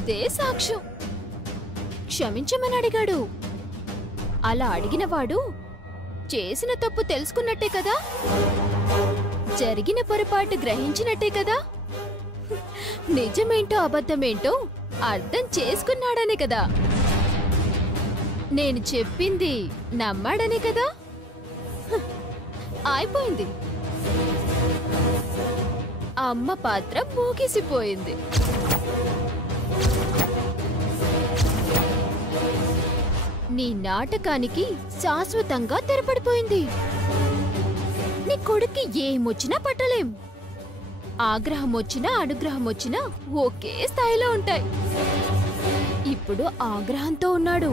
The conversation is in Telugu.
ఇదే సాక్ష్యం. క్షమించమని అడిగాడు. అలా అడిగినవాడు చేసిన తప్పు తెలుసుకున్నట్టే కదా, జరిగిన పొరపాటు గ్రహించినట్టే కదా, నిజమేంటో అబద్ధమేంటో అర్థం చేసుకున్నాడనే కదా, నేను చెప్పింది నమ్మాడనే కదా. అయిపోయింది. అమ్మ పాత్ర మూగిసిపోయింది. నీ నాటకానికి శాశ్వతంగా తెరపడిపోయింది. నీ కొడుక్కి ఏమొచ్చినా పట్టలేం. ఆగ్రహం వచ్చినా అనుగ్రహం వచ్చినా ఒకే స్థాయిలో ఉంటాయి. ఇప్పుడు ఆగ్రహంతో ఉన్నాడు.